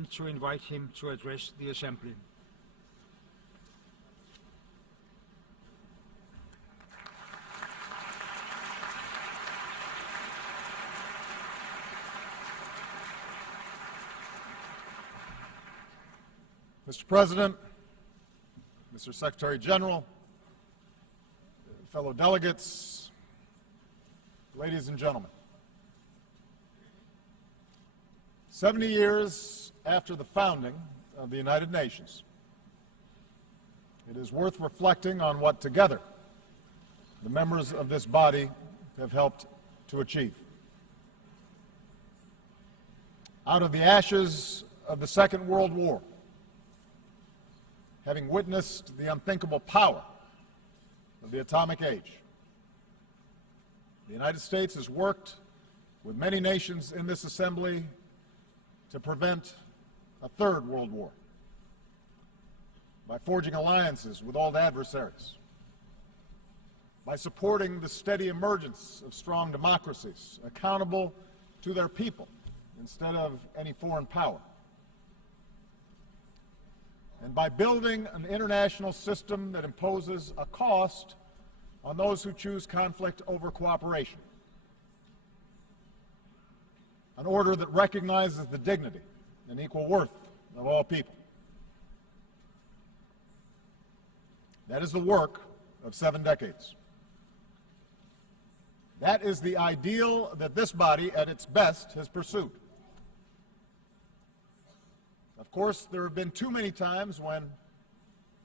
and to invite him to address the Assembly. Mr. President, Mr. Secretary General, fellow delegates, ladies and gentlemen. 70 years after the founding of the United Nations, it is worth reflecting on what together the members of this body have helped to achieve. Out of the ashes of the Second World War, having witnessed the unthinkable power of the atomic age, the United States has worked with many nations in this assembly to prevent a third world war by forging alliances with old adversaries, by supporting the steady emergence of strong democracies accountable to their people instead of any foreign power, and by building an international system that imposes a cost on those who choose conflict over cooperation, an order that recognizes the dignity and equal worth of all people. That is the work of 7 decades. That is the ideal that this body, at its best, has pursued. Of course, there have been too many times when,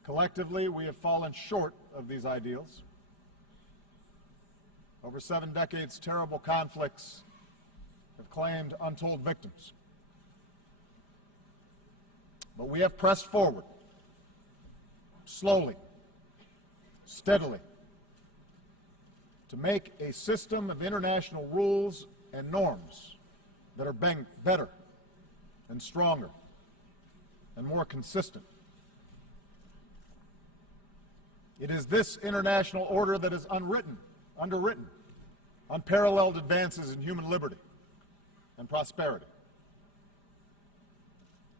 collectively, we have fallen short of these ideals. Over 7 decades, terrible conflicts have claimed untold victims. But we have pressed forward, slowly, steadily, to make a system of international rules and norms that are better and stronger and more consistent. It is this international order that is underwritten, unparalleled advances in human liberty and prosperity.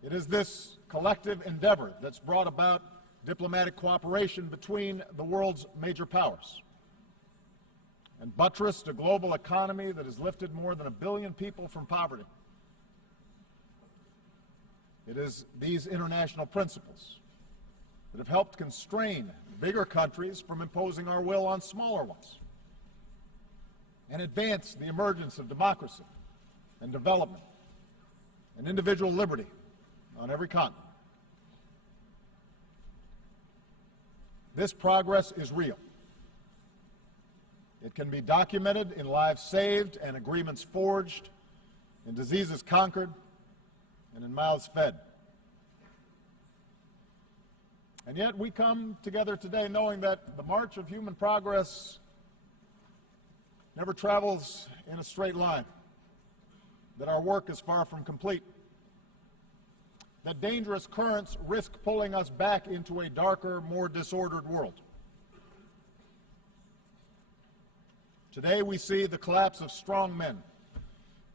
It is this collective endeavor that's brought about diplomatic cooperation between the world's major powers and buttressed a global economy that has lifted more than 1 billion people from poverty. It is these international principles that have helped constrain bigger countries from imposing our will on smaller ones and advance the emergence of democracy and development and individual liberty on every continent. This progress is real. It can be documented in lives saved and agreements forged, in diseases conquered, and in mouths fed. And yet we come together today knowing that the march of human progress never travels in a straight line, that our work is far from complete, that dangerous currents risk pulling us back into a darker, more disordered world. Today we see the collapse of strong men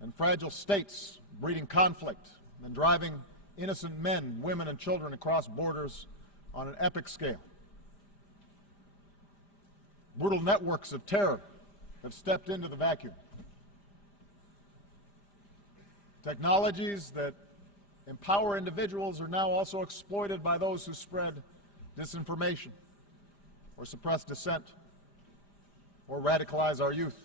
and fragile states breeding conflict and driving innocent men, women, and children across borders on an epic scale. Brutal networks of terror have stepped into the vacuum. Technologies that empower individuals are now also exploited by those who spread disinformation or suppress dissent or radicalize our youth.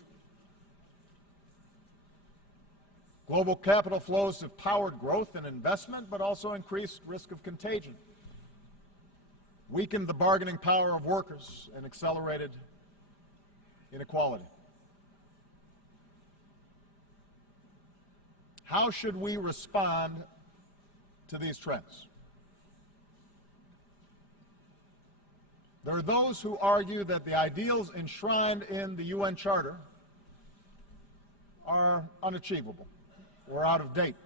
Global capital flows have powered growth and investment, but also increased risk of contagion, weakened the bargaining power of workers, and accelerated inequality. How should we respond to these trends? There are those who argue that the ideals enshrined in the UN Charter are unachievable or out of date,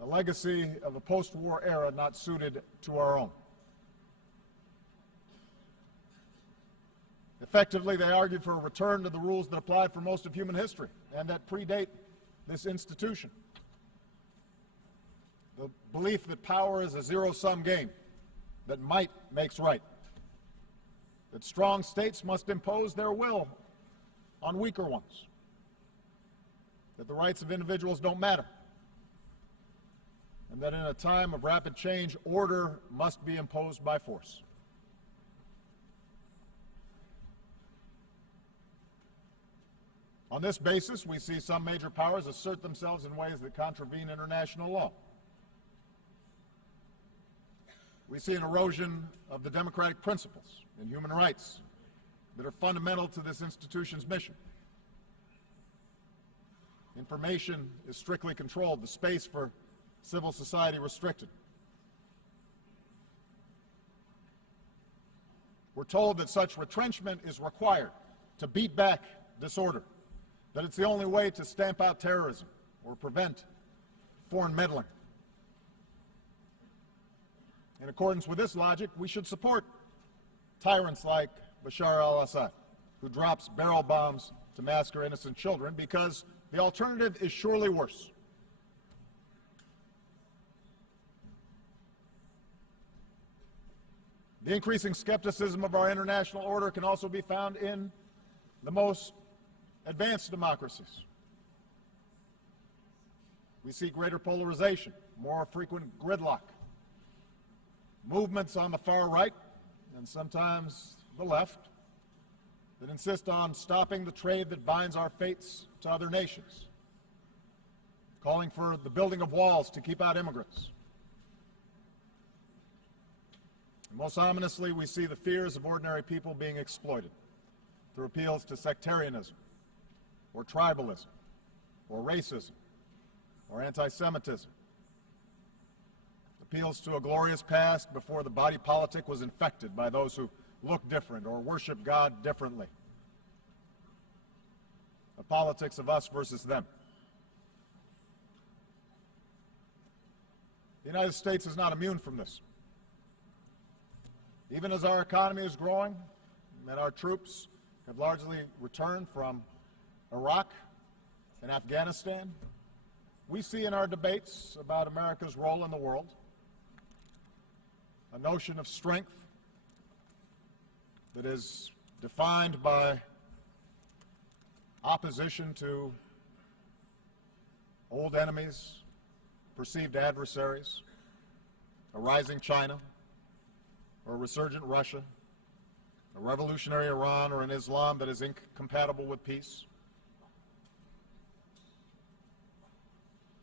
a legacy of a post-war era not suited to our own. Effectively, they argued for a return to the rules that applied for most of human history and that predate this institution. the belief that power is a zero-sum game, that might makes right, that strong states must impose their will on weaker ones, that the rights of individuals don't matter, and that in a time of rapid change, order must be imposed by force. On this basis, we see some major powers assert themselves in ways that contravene international law. We see an erosion of the democratic principles and human rights that are fundamental to this institution's mission. Information is strictly controlled, the space for civil society restricted. We're told that such retrenchment is required to beat back disorder, that it's the only way to stamp out terrorism or prevent foreign meddling. In accordance with this logic, we should support tyrants like Bashar al-Assad, who drops barrel bombs to massacre innocent children, because the alternative is surely worse. The increasing skepticism of our international order can also be found in the most advanced democracies. We see greater polarization, more frequent gridlock, movements on the far right and sometimes the left that insist on stopping the trade that binds our fates to other nations, calling for the building of walls to keep out immigrants. And most ominously, we see the fears of ordinary people being exploited through appeals to sectarianism, or tribalism, or racism, or anti-Semitism. Appeals to a glorious past before the body politic was infected by those who look different or worship God differently. A politics of us versus them. The United States is not immune from this. Even as our economy is growing and our troops have largely returned from Iraq and Afghanistan, we see in our debates about America's role in the world a notion of strength that is defined by opposition to old enemies, perceived adversaries, a rising China, or a resurgent Russia, a revolutionary Iran, or an Islam that is incompatible with peace.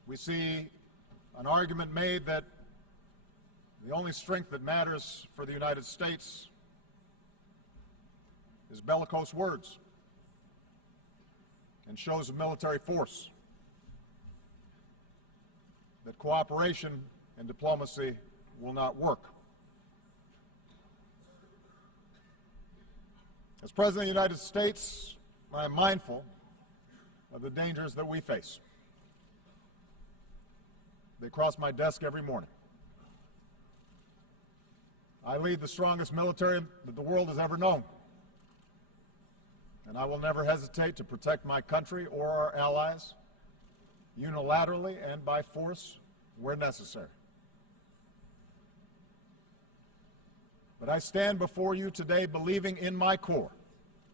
We see an argument made that the only strength that matters for the United States is bellicose words and shows of military force, that cooperation and diplomacy will not work. As President of the United States, I am mindful of the dangers that we face. They cross my desk every morning. I lead the strongest military that the world has ever known, and I will never hesitate to protect my country or our allies unilaterally and by force where necessary. But I stand before you today believing in my core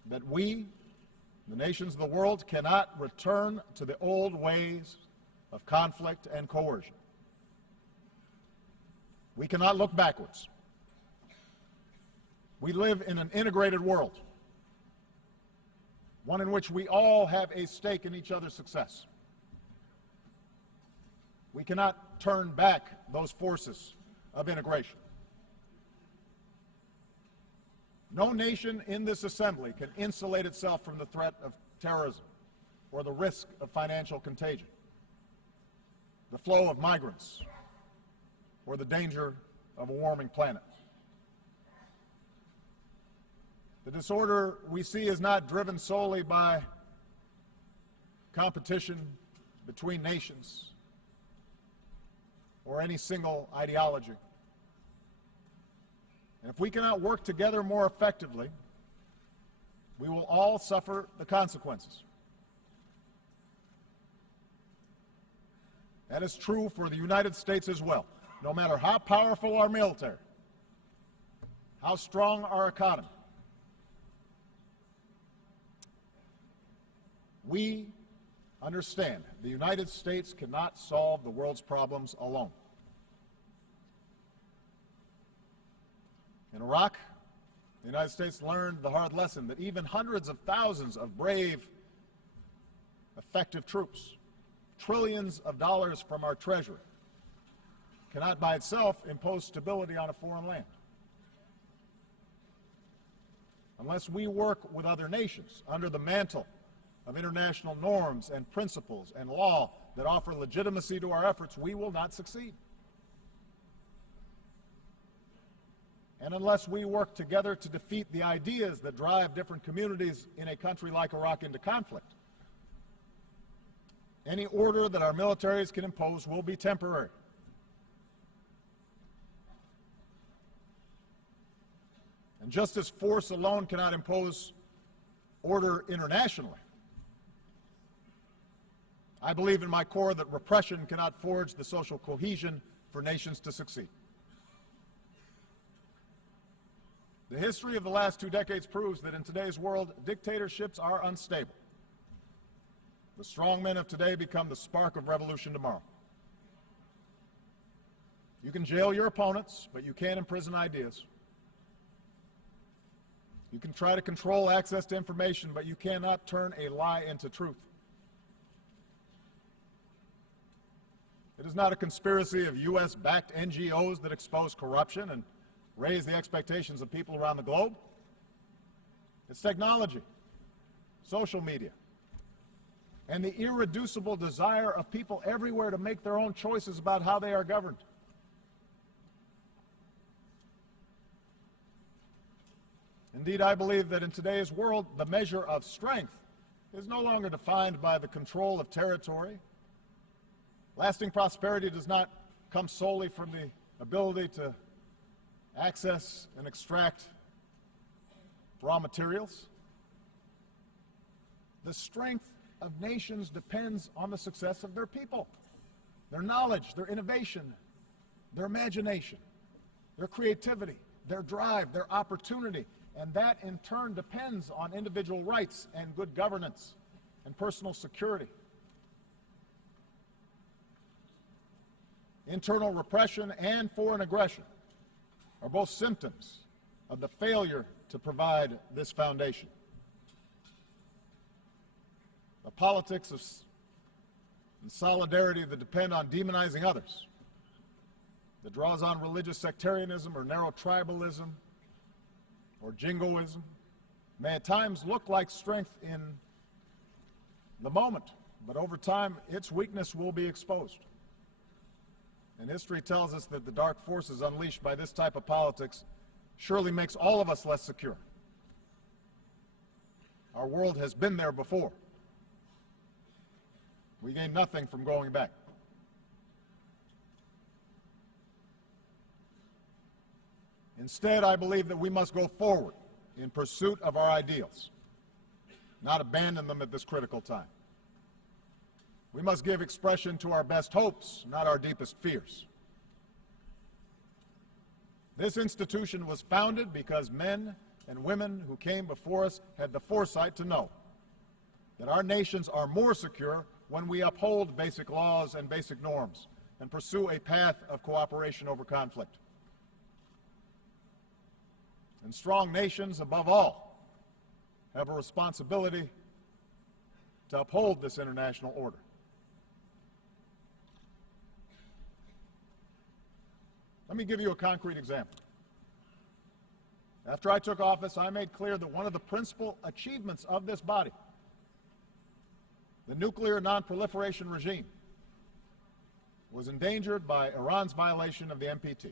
that we, the nations of the world, cannot return to the old ways of conflict and coercion. We cannot look backwards. We live in an integrated world, one in which we all have a stake in each other's success. We cannot turn back those forces of integration. No nation in this assembly can insulate itself from the threat of terrorism or the risk of financial contagion, the flow of migrants, or the danger of a warming planet. The disorder we see is not driven solely by competition between nations or any single ideology. And if we cannot work together more effectively, we will all suffer the consequences. That is true for the United States as well. No matter how powerful our military, how strong our economy, we understand the United States cannot solve the world's problems alone. In Iraq, the United States learned the hard lesson that even hundreds of thousands of brave, effective troops, trillions of dollars from our treasury, cannot by itself impose stability on a foreign land. Unless we work with other nations under the mantle of international norms and principles and law that offer legitimacy to our efforts, we will not succeed. And unless we work together to defeat the ideas that drive different communities in a country like Iraq into conflict, any order that our militaries can impose will be temporary. And just as force alone cannot impose order internationally, I believe in my core that repression cannot forge the social cohesion for nations to succeed. The history of the last 2 decades proves that in today's world, dictatorships are unstable. The strong men of today become the spark of revolution tomorrow. You can jail your opponents, but you can't imprison ideas. You can try to control access to information, but you cannot turn a lie into truth. It is not a conspiracy of U.S.-backed NGOs that expose corruption and raise the expectations of people around the globe. It's technology, social media, and the irreducible desire of people everywhere to make their own choices about how they are governed. Indeed, I believe that in today's world, the measure of strength is no longer defined by the control of territory. Lasting prosperity does not come solely from the ability to access and extract raw materials. The strength of nations depends on the success of their people, their knowledge, their innovation, their imagination, their creativity, their drive, their opportunity, and that in turn depends on individual rights and good governance and personal security. Internal repression and foreign aggression are both symptoms of the failure to provide this foundation. The politics of solidarity that depend on demonizing others, that draws on religious sectarianism or narrow tribalism or jingoism, may at times look like strength in the moment, but over time its weakness will be exposed. And history tells us that the dark forces unleashed by this type of politics surely makes all of us less secure. Our world has been there before. We gain nothing from going back. Instead, I believe that we must go forward in pursuit of our ideals, not abandon them at this critical time. We must give expression to our best hopes, not our deepest fears. This institution was founded because men and women who came before us had the foresight to know that our nations are more secure when we uphold basic laws and basic norms and pursue a path of cooperation over conflict. And strong nations, above all, have a responsibility to uphold this international order. Let me give you a concrete example. After I took office, I made clear that one of the principal achievements of this body, the nuclear non-proliferation regime, was endangered by Iran's violation of the NPT.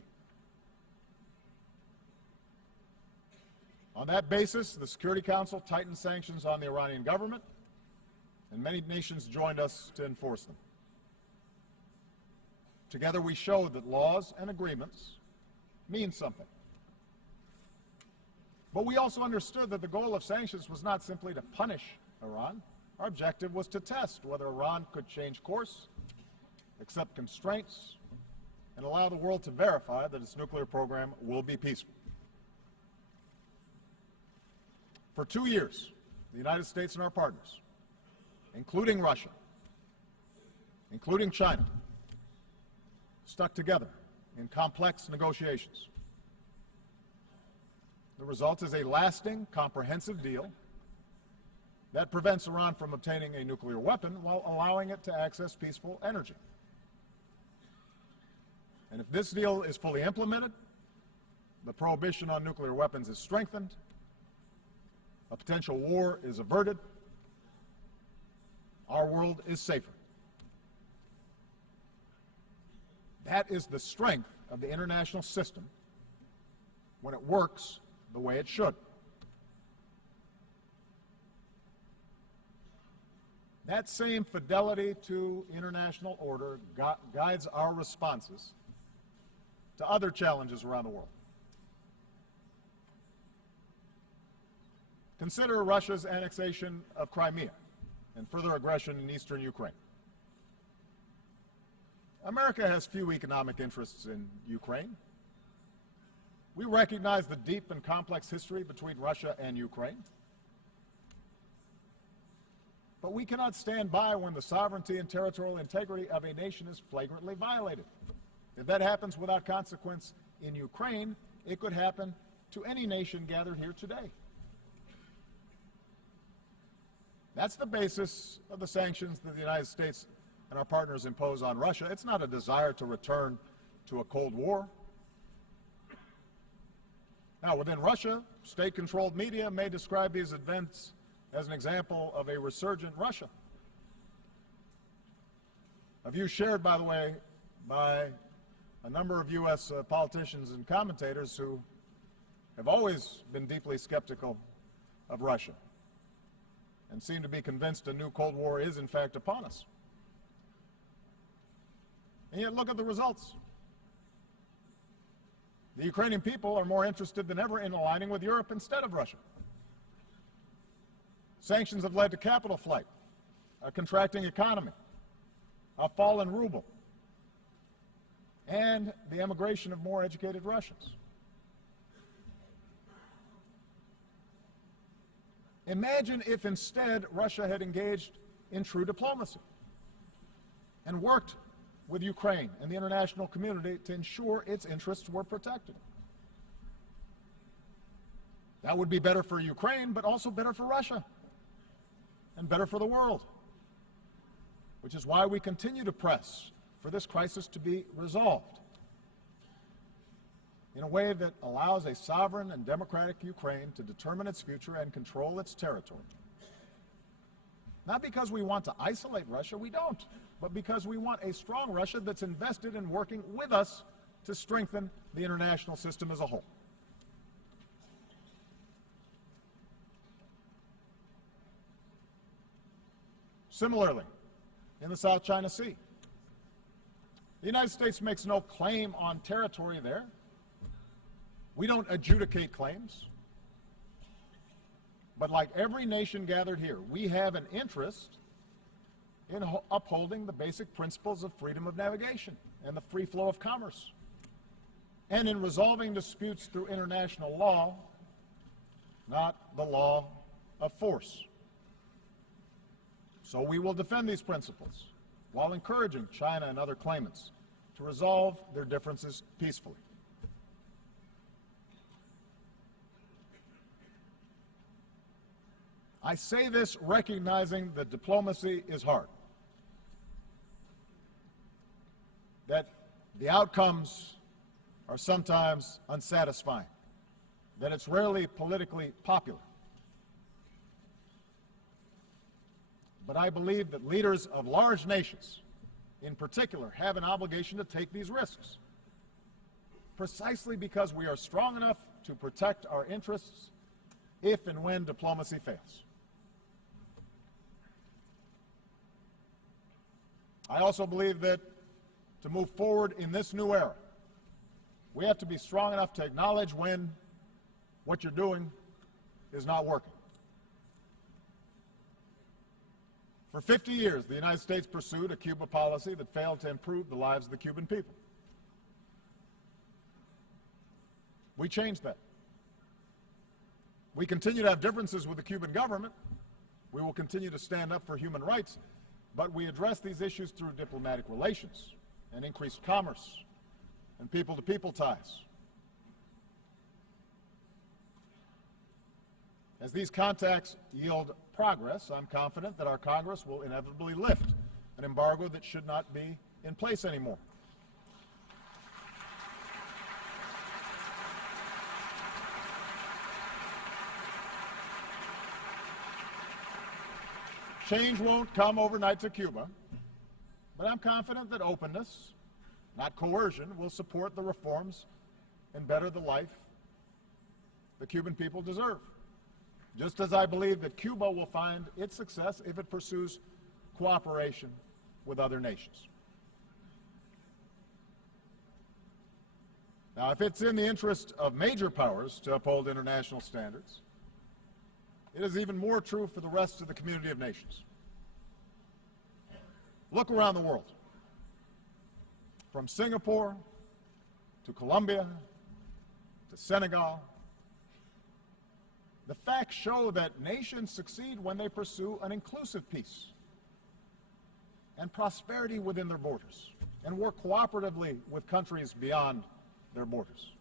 On that basis, the Security Council tightened sanctions on the Iranian government, and many nations joined us to enforce them. Together we showed that laws and agreements mean something. But we also understood that the goal of sanctions was not simply to punish Iran. Our objective was to test whether Iran could change course accept constraints, and allow the world to verify that its nuclear program will be peaceful. For 2 years, the United States and our partners, including Russia, including China, stuck together in complex negotiations. The result is a lasting, comprehensive deal that prevents Iran from obtaining a nuclear weapon while allowing it to access peaceful energy. And if this deal is fully implemented, the prohibition on nuclear weapons is strengthened, a potential war is averted, our world is safer. That is the strength of the international system when it works the way it should. That same fidelity to international order guides our responses to other challenges around the world. Consider Russia's annexation of Crimea and further aggression in eastern Ukraine. America has few economic interests in Ukraine. We recognize the deep and complex history between Russia and Ukraine. But we cannot stand by when the sovereignty and territorial integrity of a nation is flagrantly violated. If that happens without consequence in Ukraine, it could happen to any nation gathered here today. That's the basis of the sanctions that the United States and our partners impose on Russia. It's not a desire to return to a Cold War. Now, within Russia, state-controlled media may describe these events as an example of a resurgent Russia. A view shared, by the way, by a number of U.S. politicians and commentators who have always been deeply skeptical of Russia and seem to be convinced a new Cold War is, in fact, upon us. And yet, look at the results. The Ukrainian people are more interested than ever in aligning with Europe instead of Russia. Sanctions have led to capital flight, a contracting economy, a fallen ruble, and the emigration of more educated Russians. Imagine if instead Russia had engaged in true diplomacy and worked with Ukraine and the international community to ensure its interests were protected. That would be better for Ukraine, but also better for Russia and better for the world, which is why we continue to press for this crisis to be resolved in a way that allows a sovereign and democratic Ukraine to determine its future and control its territory. Not because we want to isolate Russia, we don't, but because we want a strong Russia that's invested in working with us to strengthen the international system as a whole. Similarly, in the South China Sea, the United States makes no claim on territory there. We don't adjudicate claims. But like every nation gathered here, we have an interest in upholding the basic principles of freedom of navigation and the free flow of commerce, and in resolving disputes through international law, not the law of force. So we will defend these principles while encouraging China and other claimants to resolve their differences peacefully. I say this recognizing that diplomacy is hard, that the outcomes are sometimes unsatisfying, that it's rarely politically popular. But I believe that leaders of large nations, in particular, have an obligation to take these risks, precisely because we are strong enough to protect our interests if and when diplomacy fails. I also believe that to move forward in this new era, we have to be strong enough to acknowledge when what you're doing is not working. For 50 years, the United States pursued a Cuba policy that failed to improve the lives of the Cuban people. We changed that. We continue to have differences with the Cuban government. We will continue to stand up for human rights, but we address these issues through diplomatic relations and increased commerce and people-to-people ties. As these contacts yield progress, I'm confident that our Congress will inevitably lift an embargo that should not be in place anymore. Change won't come overnight to Cuba, but I'm confident that openness, not coercion, will support the reforms and better the life the Cuban people deserve. Just as I believe that Cuba will find its success if it pursues cooperation with other nations. Now, if it's in the interest of major powers to uphold international standards, it is even more true for the rest of the community of nations. Look around the world. From Singapore to Colombia to Senegal, the facts show that nations succeed when they pursue an inclusive peace and prosperity within their borders and work cooperatively with countries beyond their borders.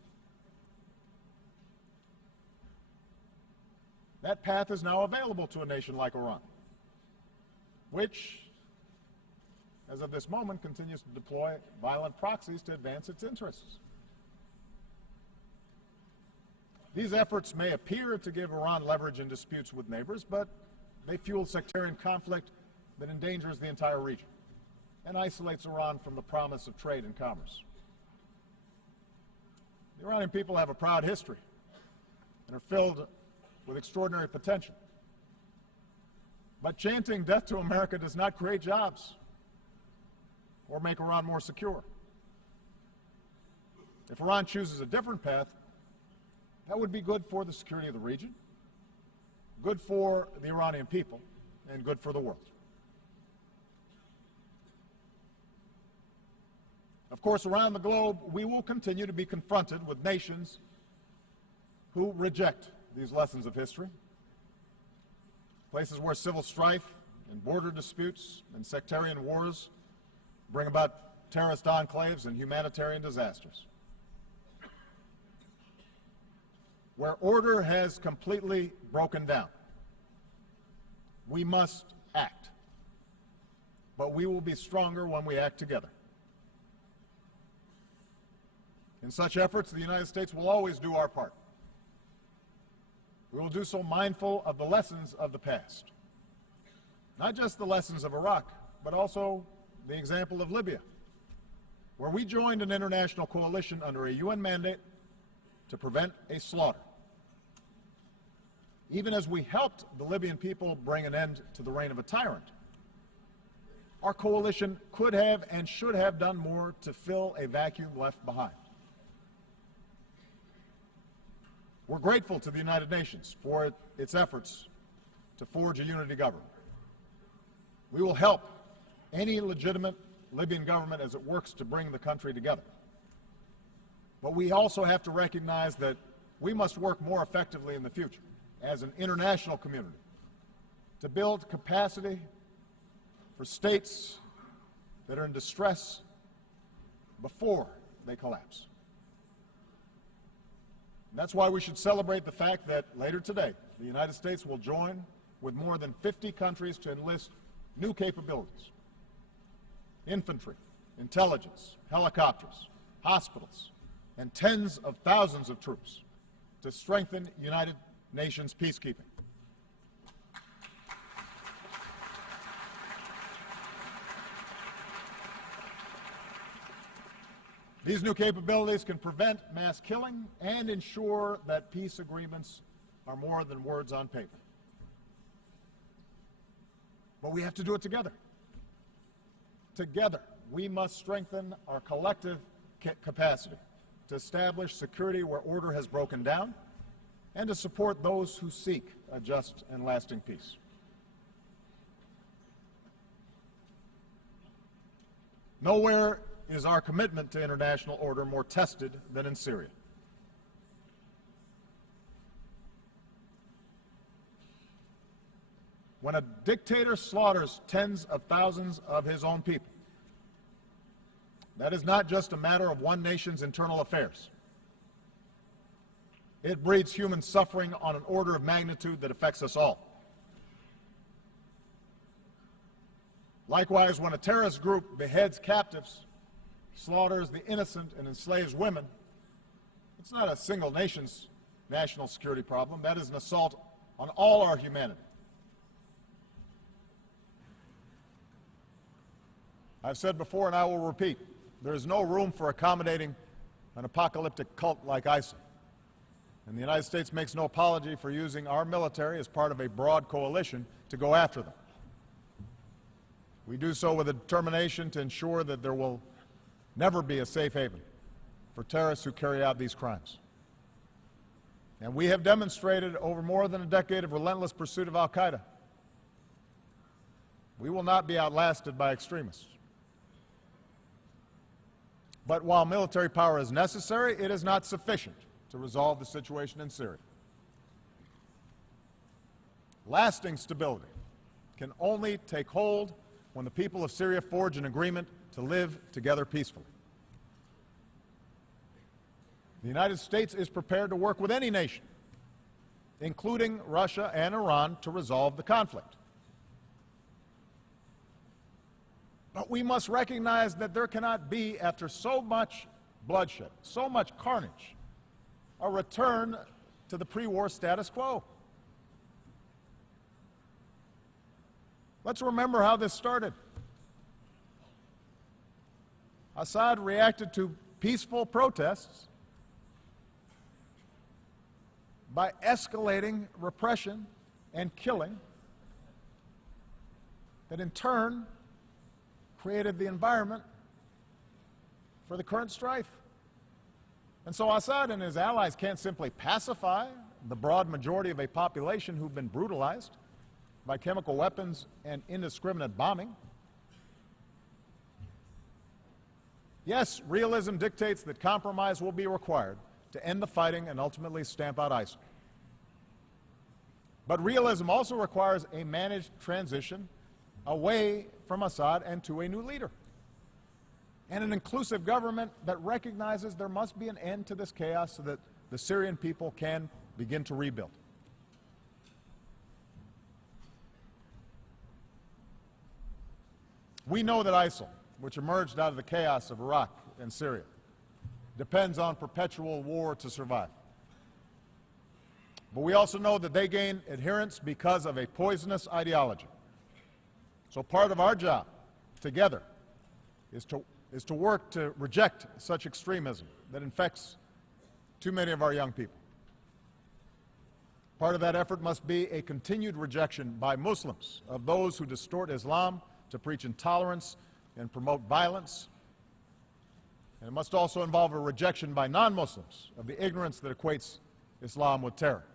That path is now available to a nation like Iran, which, as of this moment, continues to deploy violent proxies to advance its interests. These efforts may appear to give Iran leverage in disputes with neighbors, but they fuel sectarian conflict that endangers the entire region and isolates Iran from the promise of trade and commerce. The Iranian people have a proud history and are filled with extraordinary potential. But chanting death to America does not create jobs or make Iran more secure. If Iran chooses a different path, that would be good for the security of the region, good for the Iranian people, and good for the world. Of course, around the globe, we will continue to be confronted with nations who reject these lessons of history, places where civil strife and border disputes and sectarian wars bring about terrorist enclaves and humanitarian disasters, where order has completely broken down. We must act, but we will be stronger when we act together. In such efforts, the United States will always do our part. We will do so mindful of the lessons of the past. Not just the lessons of Iraq, but also the example of Libya, where we joined an international coalition under a UN mandate to prevent a slaughter. Even as we helped the Libyan people bring an end to the reign of a tyrant, our coalition could have and should have done more to fill a vacuum left behind. We're grateful to the United Nations for its efforts to forge a unity government. We will help any legitimate Libyan government as it works to bring the country together. But we also have to recognize that we must work more effectively in the future as an international community to build capacity for states that are in distress before they collapse. And that's why we should celebrate the fact that later today, the United States will join with more than 50 countries to enlist new capabilities: infantry, intelligence, helicopters, hospitals, and tens of thousands of troops to strengthen United Nations peacekeeping. These new capabilities can prevent mass killing and ensure that peace agreements are more than words on paper. But we have to do it together. Together, we must strengthen our collective capacity to establish security where order has broken down and to support those who seek a just and lasting peace. Nowhere is our commitment to international order more tested than in Syria. When a dictator slaughters tens of thousands of his own people, that is not just a matter of one nation's internal affairs. It breeds human suffering on an order of magnitude that affects us all. Likewise, when a terrorist group beheads captives, slaughters the innocent, and enslaves women, it's not a single nation's national security problem. That is an assault on all our humanity. I've said before, and I will repeat, there is no room for accommodating an apocalyptic cult like ISIL. And the United States makes no apology for using our military as part of a broad coalition to go after them. We do so with a determination to ensure that there will never be a safe haven for terrorists who carry out these crimes. And we have demonstrated over more than a decade of relentless pursuit of al-Qaeda. We will not be outlasted by extremists. But while military power is necessary, it is not sufficient to resolve the situation in Syria. Lasting stability can only take hold when the people of Syria forge an agreement to live together peacefully. The United States is prepared to work with any nation, including Russia and Iran, to resolve the conflict. But we must recognize that there cannot be, after so much bloodshed, so much carnage, a return to the pre-war status quo. Let's remember how this started. Assad reacted to peaceful protests by escalating repression and killing that in turn created the environment for the current strife. And so Assad and his allies can't simply pacify the broad majority of a population who've been brutalized by chemical weapons and indiscriminate bombing. Yes, realism dictates that compromise will be required to end the fighting and ultimately stamp out ISIL. But realism also requires a managed transition away from Assad and to a new leader, and an inclusive government that recognizes there must be an end to this chaos so that the Syrian people can begin to rebuild. We know that ISIL, which emerged out of the chaos of Iraq and Syria, depends on perpetual war to survive. But we also know that they gain adherents because of a poisonous ideology. So part of our job together is to work to reject such extremism that infects too many of our young people. Part of that effort must be a continued rejection by Muslims of those who distort Islam to preach intolerance and promote violence. And it must also involve a rejection by non-Muslims of the ignorance that equates Islam with terror.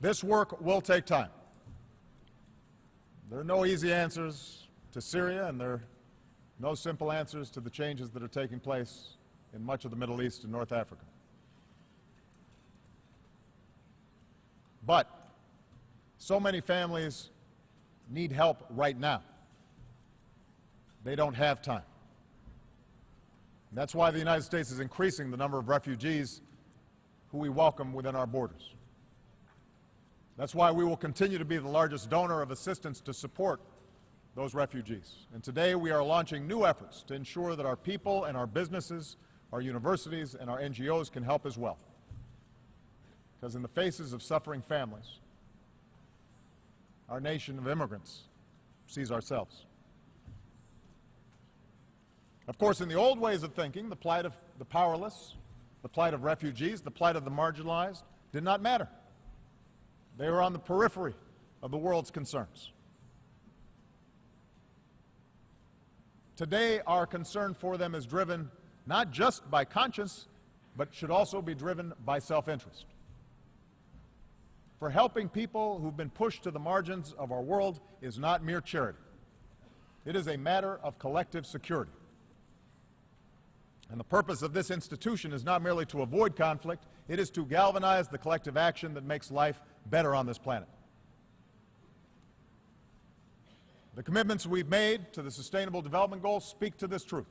This work will take time. There are no easy answers to Syria, and there are no simple answers to the changes that are taking place in much of the Middle East and North Africa. But so many families need help right now. They don't have time. And that's why the United States is increasing the number of refugees who we welcome within our borders. That's why we will continue to be the largest donor of assistance to support those refugees. And today we are launching new efforts to ensure that our people and our businesses, our universities and our NGOs can help as well. Because in the faces of suffering families, our nation of immigrants sees ourselves. Of course, in the old ways of thinking, the plight of the powerless, the plight of refugees, the plight of the marginalized did not matter. They were on the periphery of the world's concerns. Today, our concern for them is driven not just by conscience, but should also be driven by self-interest. For helping people who've been pushed to the margins of our world is not mere charity. It is a matter of collective security. And the purpose of this institution is not merely to avoid conflict, it is to galvanize the collective action that makes life better on this planet. The commitments we've made to the Sustainable Development Goals speak to this truth.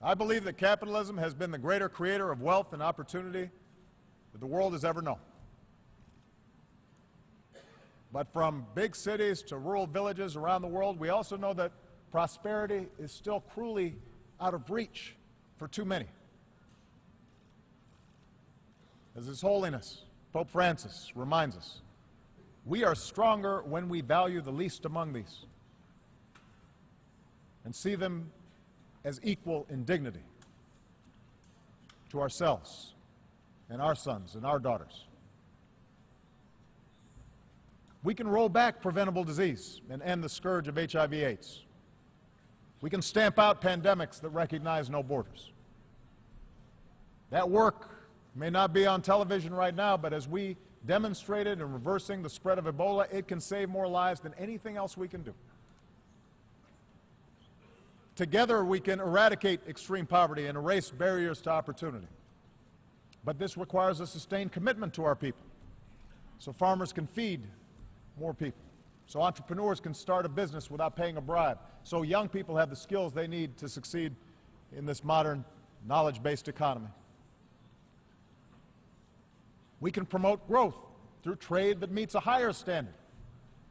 I believe that capitalism has been the greater creator of wealth and opportunity that the world has ever known. But from big cities to rural villages around the world, we also know that prosperity is still cruelly out of reach for too many. As His Holiness Pope Francis reminds us, we are stronger when we value the least among these and see them as equal in dignity to ourselves and our sons and our daughters. We can roll back preventable disease and end the scourge of HIV/AIDS. We can stamp out pandemics that recognize no borders. That work may not be on television right now, but as we demonstrated in reversing the spread of Ebola, it can save more lives than anything else we can do. Together we can eradicate extreme poverty and erase barriers to opportunity. But this requires a sustained commitment to our people, so farmers can feed more people, so entrepreneurs can start a business without paying a bribe, so young people have the skills they need to succeed in this modern knowledge-based economy. We can promote growth through trade that meets a higher standard.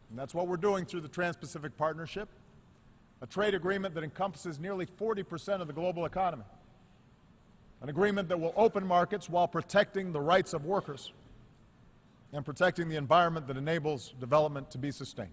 And that's what we're doing through the Trans-Pacific Partnership, a trade agreement that encompasses nearly 40% of the global economy, an agreement that will open markets while protecting the rights of workers and protecting the environment that enables development to be sustained.